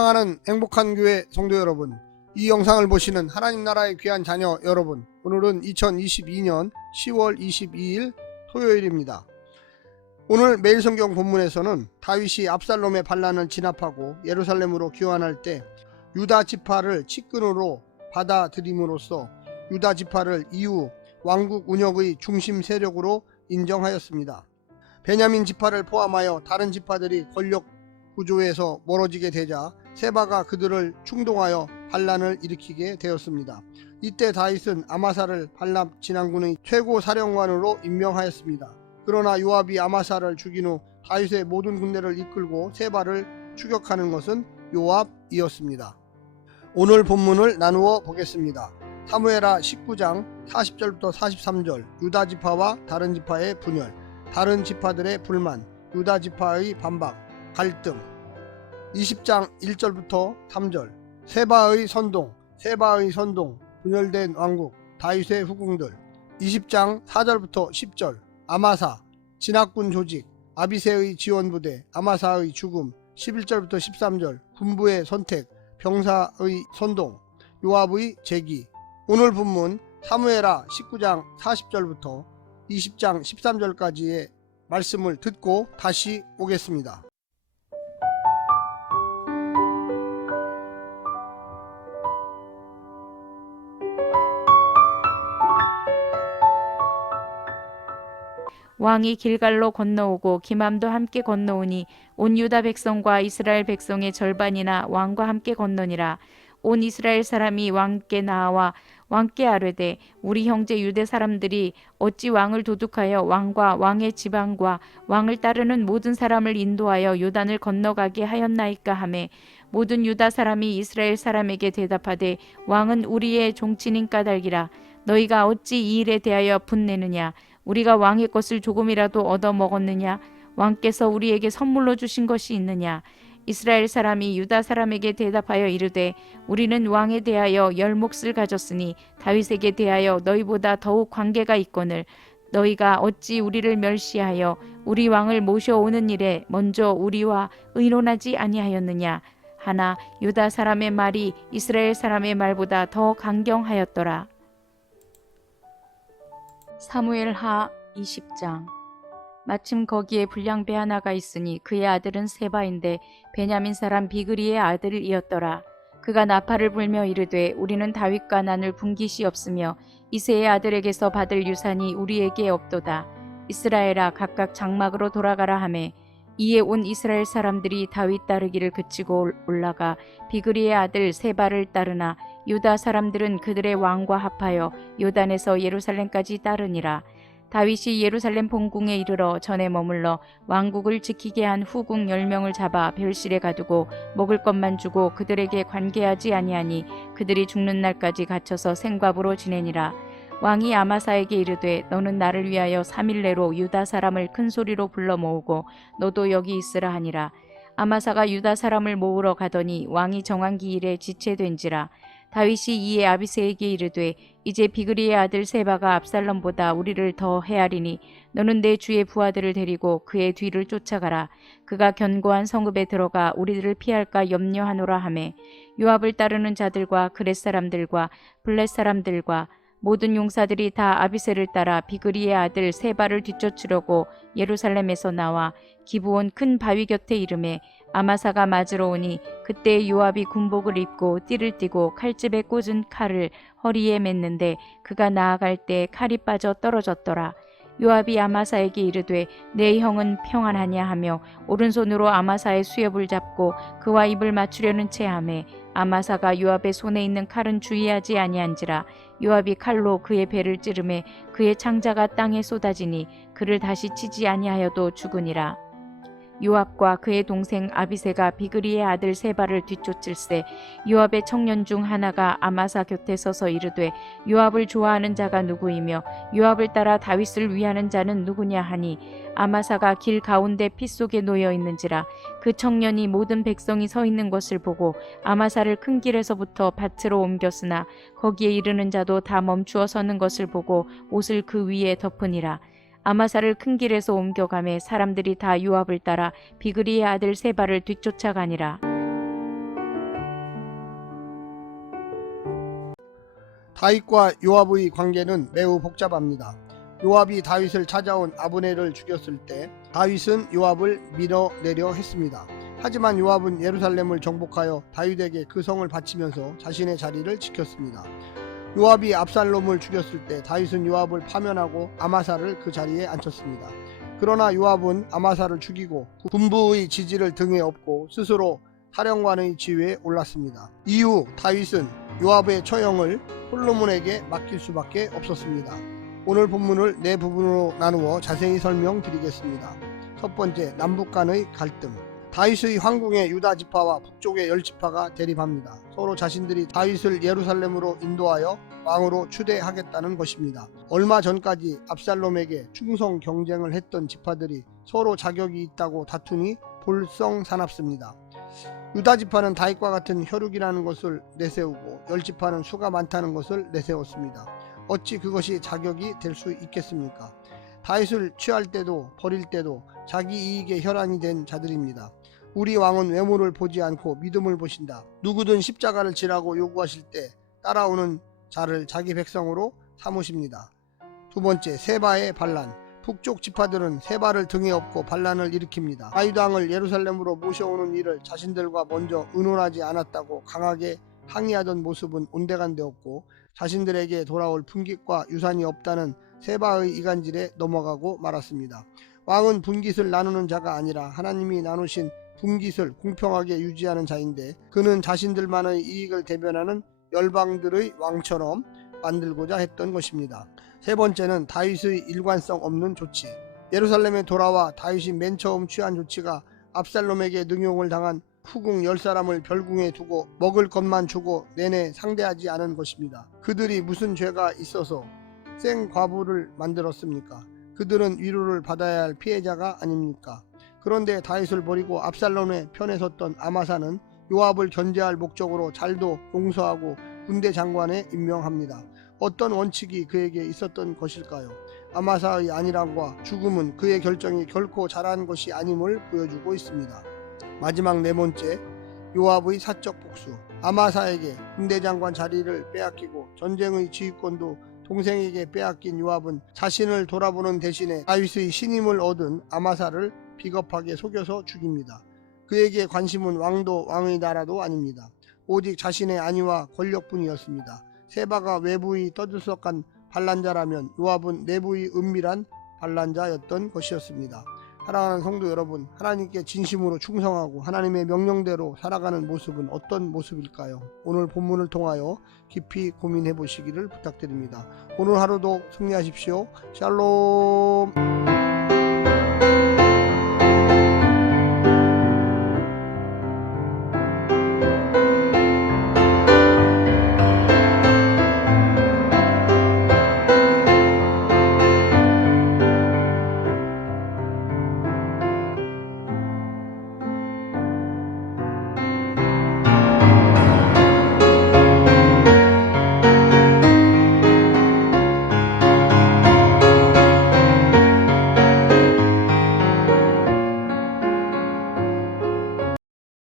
사랑하는 행복한 교회 성도 여러분, 이 영상을 보시는 하나님 나라의 귀한 자녀 여러분, 오늘은 2022년 10월 22일 토요일입니다. 오늘 매일 성경 본문에서는 다윗이 압살롬의 반란을 진압하고 예루살렘으로 귀환할 때 유다 지파를 측근으로 받아들임으로써 유다 지파를 이후 왕국 운영의 중심 세력으로 인정하였습니다. 베냐민 지파를 포함하여 다른 지파들이 권력 구조에서 멀어지게 되자 세바가 그들을 충동하여 반란을 일으키게 되었습니다. 이때 다윗은 아마사를 반란 진앙군의 최고 사령관으로 임명하였습니다. 그러나 요압이 아마사를 죽인 후 다윗의 모든 군대를 이끌고 세바를 추격하는 것은 요압이었습니다. 오늘 본문을 나누어 보겠습니다. 사무엘하 19장 40절부터 43절, 유다 지파와 다른 지파의 분열, 다른 지파들의 불만, 유다 지파의 반박, 갈등. 20장 1절부터 3절, 세바의 선동, 분열된 왕국, 다윗의 후궁들. 20장 4절부터 10절, 아마사, 진압군 조직, 아비새의 지원부대, 아마사의 죽음. 11절부터 13절, 군부의 선택, 병사의 선동, 요압의 제기. 오늘 본문 사무엘하 19장 40절부터 20장 13절까지의 말씀을 듣고 다시 오겠습니다. 왕이 길갈로 건너오고 기맘도 함께 건너오니 온 유다 백성과 이스라엘 백성의 절반이나 왕과 함께 건너니라. 온 이스라엘 사람이 왕께 나와 왕께 아뢰되 우리 형제 유대 사람들이 어찌 왕을 도둑하여 왕과 왕의 지방과 왕을 따르는 모든 사람을 인도하여 요단을 건너가게 하였나이까 하매, 모든 유다 사람이 이스라엘 사람에게 대답하되 왕은 우리의 종친인 까닭이라. 너희가 어찌 이 일에 대하여 분내느냐? 우리가 왕의 것을 조금이라도 얻어 먹었느냐? 왕께서 우리에게 선물로 주신 것이 있느냐? 이스라엘 사람이 유다 사람에게 대답하여 이르되 우리는 왕에 대하여 열 몫을 가졌으니 다윗에게 대하여 너희보다 더욱 관계가 있거늘 너희가 어찌 우리를 멸시하여 우리 왕을 모셔오는 일에 먼저 우리와 의논하지 아니하였느냐? 하나 유다 사람의 말이 이스라엘 사람의 말보다 더 강경하였더라. 사무엘하 20장. 마침 거기에 불량배 하나가 있으니 그의 아들은 세바인데 베냐민 사람 비그리의 아들이었더라. 그가 나팔을 불며 이르되 우리는 다윗과 나눌 분깃이 없으며 이새의 아들에게서 받을 유산이 우리에게 없도다. 이스라엘아 각각 장막으로 돌아가라 하매, 이에 온 이스라엘 사람들이 다윗 따르기를 그치고 올라가 비그리의 아들 세바를 따르나 유다 사람들은 그들의 왕과 합하여 요단에서 예루살렘까지 따르니라. 다윗이 예루살렘 본궁에 이르러 전에 머물러 왕국을 지키게 한 후궁 10명을 잡아 별실에 가두고 먹을 것만 주고 그들에게 관계하지 아니하니 그들이 죽는 날까지 갇혀서 생갑으로 지내니라. 왕이 아마사에게 이르되 너는 나를 위하여 3일 내로 유다 사람을 큰 소리로 불러 모으고 너도 여기 있으라 하니라. 아마사가 유다 사람을 모으러 가더니 왕이 정한 기일에 지체된지라. 다윗이 이에 아비새에게 이르되 이제 비그리의 아들 세바가 압살롬보다 우리를 더 헤아리니 너는 내 주의 부하들을 데리고 그의 뒤를 쫓아가라. 그가 견고한 성읍에 들어가 우리들을 피할까 염려하노라 하매, 요압을 따르는 자들과 그렛 사람들과 블렛 사람들과 모든 용사들이 다 아비새를 따라 비그리의 아들 세바를 뒤쫓으려고 예루살렘에서 나와 기브온 큰 바위 곁에 이르매, 아마사가 맞으러 오니 그때 요압이 군복을 입고 띠를 띠고 칼집에 꽂은 칼을 허리에 맸는데 그가 나아갈 때 칼이 빠져 떨어졌더라. 요압이 아마사에게 이르되 내 형은 평안하냐 하며 오른손으로 아마사의 수엽을 잡고 그와 입을 맞추려는 채 하매, 아마사가 요압의 손에 있는 칼은 주의하지 아니한지라. 요압이 칼로 그의 배를 찌르매 그의 창자가 땅에 쏟아지니 그를 다시 치지 아니하여도 죽으니라. 요압과 그의 동생 아비새가 비그리의 아들 세바를 뒤쫓을세, 요압의 청년 중 하나가 아마사 곁에 서서 이르되 요압을 좋아하는 자가 누구이며 요압을 따라 다윗을 위하는 자는 누구냐 하니, 아마사가 길 가운데 피 속에 놓여 있는지라. 그 청년이 모든 백성이 서 있는 것을 보고 아마사를 큰 길에서부터 밭으로 옮겼으나 거기에 이르는 자도 다 멈추어 서는 것을 보고 옷을 그 위에 덮으니라. 아마사를 큰 길에서 옮겨가매 사람들이 다 요압을 따라 비그리의 아들 세바를 뒤쫓아가니라. 다윗과 요압의 관계는 매우 복잡합니다. 요압이 다윗을 찾아온 아브넬을 죽였을 때 다윗은 요압을 밀어내려 했습니다. 하지만 요압은 예루살렘을 정복하여 다윗에게 그 성을 바치면서 자신의 자리를 지켰습니다. 요압이 압살롬을 죽였을 때 다윗은 요압을 파면하고 아마사를 그 자리에 앉혔습니다. 그러나 요압은 아마사를 죽이고 군부의 지지를 등에 업고 스스로 사령관의 지위에 올랐습니다. 이후 다윗은 요압의 처형을 솔로몬에게 맡길 수밖에 없었습니다. 오늘 본문을 네 부분으로 나누어 자세히 설명드리겠습니다. 첫 번째, 남북 간의 갈등. 다윗의 황궁의 유다 지파와 북쪽의 열 지파가 대립합니다. 서로 자신들이 다윗을 예루살렘으로 인도하여 왕으로 추대하겠다는 것입니다. 얼마 전까지 압살롬에게 충성 경쟁을 했던 지파들이 서로 자격이 있다고 다투니 볼썽사납습니다. 유다 지파는 다윗과 같은 혈육이라는 것을 내세우고 열 지파는 수가 많다는 것을 내세웠습니다. 어찌 그것이 자격이 될 수 있겠습니까? 다윗을 취할 때도 버릴 때도 자기 이익의 혈안이 된 자들입니다. 우리 왕은 외모를 보지 않고 믿음을 보신다. 누구든 십자가를 지라고 요구하실 때 따라오는 자를 자기 백성으로 삼으십니다. 두 번째, 세바의 반란. 북쪽 지파들은 세바를 등에 업고 반란을 일으킵니다. 다윗 왕을 예루살렘으로 모셔오는 일을 자신들과 먼저 의논하지 않았다고 강하게 항의하던 모습은 온데간데 없고 자신들에게 돌아올 분깃과 유산이 없다는 세바의 이간질에 넘어가고 말았습니다. 왕은 분깃을 나누는 자가 아니라 하나님이 나누신 분깃을 공평하게 유지하는 자인데 그는 자신들만의 이익을 대변하는 열방들의 왕처럼 만들고자 했던 것입니다. 세 번째는 다윗의 일관성 없는 조치. 예루살렘에 돌아와 다윗이 맨 처음 취한 조치가 압살롬에게 능욕을 당한 후궁 10사람을 별궁에 두고 먹을 것만 주고 내내 상대하지 않은 것입니다. 그들이 무슨 죄가 있어서 생과부를 만들었습니까? 그들은 위로를 받아야 할 피해자가 아닙니까? 그런데 다윗을 버리고 압살롬의 편에 섰던 아마사는 요압을 견제할 목적으로 잘도 용서하고 군대 장관에 임명합니다. 어떤 원칙이 그에게 있었던 것일까요? 아마사의 안일함과 죽음은 그의 결정이 결코 잘한 것이 아님을 보여주고 있습니다. 마지막 네 번째, 요압의 사적 복수. 아마사에게 군대 장관 자리를 빼앗기고 전쟁의 지휘권도 동생에게 빼앗긴 요압은 자신을 돌아보는 대신에 다윗의 신임을 얻은 아마사를 비겁하게 속여서 죽입니다. 그에게 관심은 왕도 왕의 나라도 아닙니다. 오직 자신의 안위와 권력뿐이었습니다. 세바가 외부의 떠들썩한 반란자라면 요압은 내부의 은밀한 반란자였던 것이었습니다. 사랑하는 성도 여러분, 하나님께 진심으로 충성하고 하나님의 명령대로 살아가는 모습은 어떤 모습일까요? 오늘 본문을 통하여 깊이 고민해 보시기를 부탁드립니다. 오늘 하루도 승리하십시오. 샬롬.